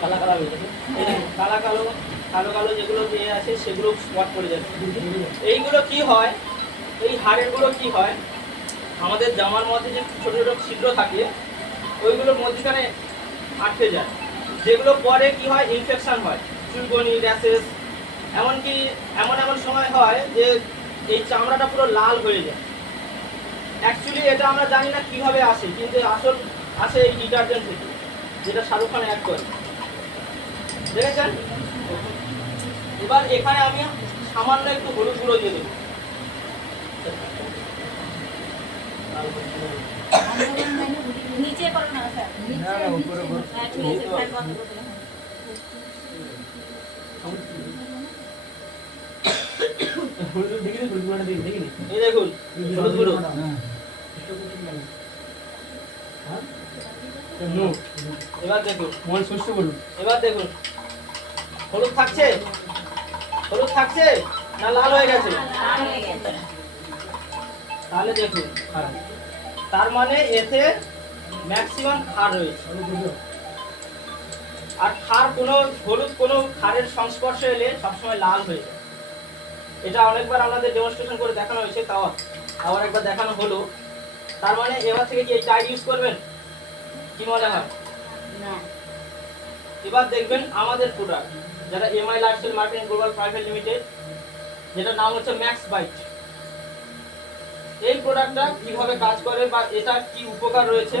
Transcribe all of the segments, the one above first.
কালা কালা হয়ে যাবে, কালা কালো কালো কালো যেগুলো দিয়ে আছে সেগুলো স্পট পড়ে যাচ্ছে। এইগুলো কি হয়, এই হাড়েরগুলো কি হয়, আমাদের জামার মধ্যে যে ছোটো ছোটো ছিদ্র থাকে ওইগুলোর মধ্যেখানে আটকে যায়, যেগুলো পরে কি হয় ইনফেকশন হয়, চুলকনি, র্যাশেস, এমনকি এমন এমন সময় হয় যে এই চামড়াটা পুরো লাল হয়ে যায়। অ্যাকচুয়ালি এটা আমরা জানি না কিভাবে আসে, কিন্তু আসল আসে এই ডিটারজেন্ট থেকে, যেটা শাহরুখ খান অ্যাড করে, দেখেছেন? এবার এখানে আমি সামান্য একটু হলুদ গুঁড়ো দিয়ে দেবো। নিচে করো না স্যার, নিচে উপরে করো। হ্যাঁ ঠিক আছে, ফ্যান বন্ধ করে দাও। হলুদ দেখি, হলুদ গুঁড়োটা দেখি, দেখিনি। এই দেখুন হলুদ গুঁড়ো। এবার দেখুন মন সুস্থ করুন। এবার দেখুন হলুদ থাকছে, হলুদ থাকছে না লাল হয়ে গেছে? লাল হয়ে গেছে। তাহলে দেখুন তার মানে এতে ম্যাক্সিমাম ক্ষার রয়েছে, আর ক্ষার কোনো হলুদ কোনো ক্ষারের সংস্পর্শে এলে সবসময় লাল হয়ে যায়। এটা অনেকবার আমাদের ডেমনস্ট্রেশন করে দেখানো হয়েছে, তাও আবার একবার দেখানো হলো। তার মানে এবার থেকে কি এই টাইড ইউজ করবেন? কি মনে হয়? না। এবার দেখবেন আমাদের প্রোডাক্ট, যারা MI lifestyle marketing global private limited, যেটা নাম হচ্ছে ম্যাক্স বাইট। এই প্রোডাক্টটা কিভাবে কাজ করে বা এটা কি উপকার রয়েছে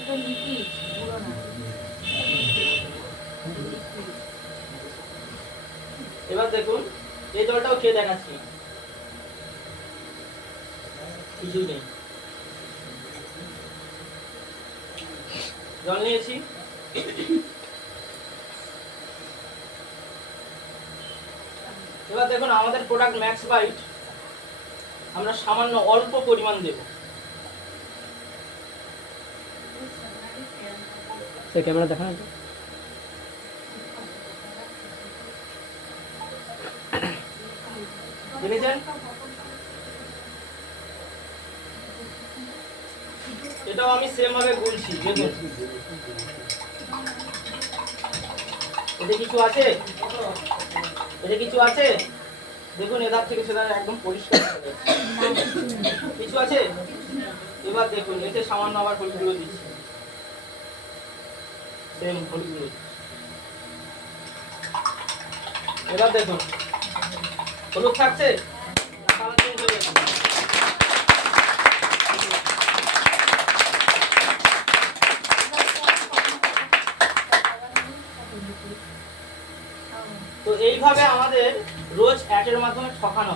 এটা লিকুইড, গুঁড়ো না। এবার দেখুন এই জলটাও খেয়ে দেখাচ্ছি, কিছুই নেই। জল নিয়েছি, এবার দেখুন আমাদের প্রোডাক্ট ম্যাক্স বাইট আমরা সামান্য অল্প পরিমাণ দেব। ক্যামেরা দেখান, দেখেছেন? এটাও আমি সেম ভাবে গুলছি, দেখুন এতে কিছু আছে, এতে কিছু আছে, দেখুন এদার থেকে সেটা একদম পরিষ্কার কিছু আছে। এবার দেখুন এতে সামান্য আবার হলুদগুলো দিচ্ছি, সেম হলুদগুলো। এবার দেখুন হলুদ থাকছে, তো এইভাবে আমাদের রোজ অ্যাডের মাধ্যমে ঠকানো।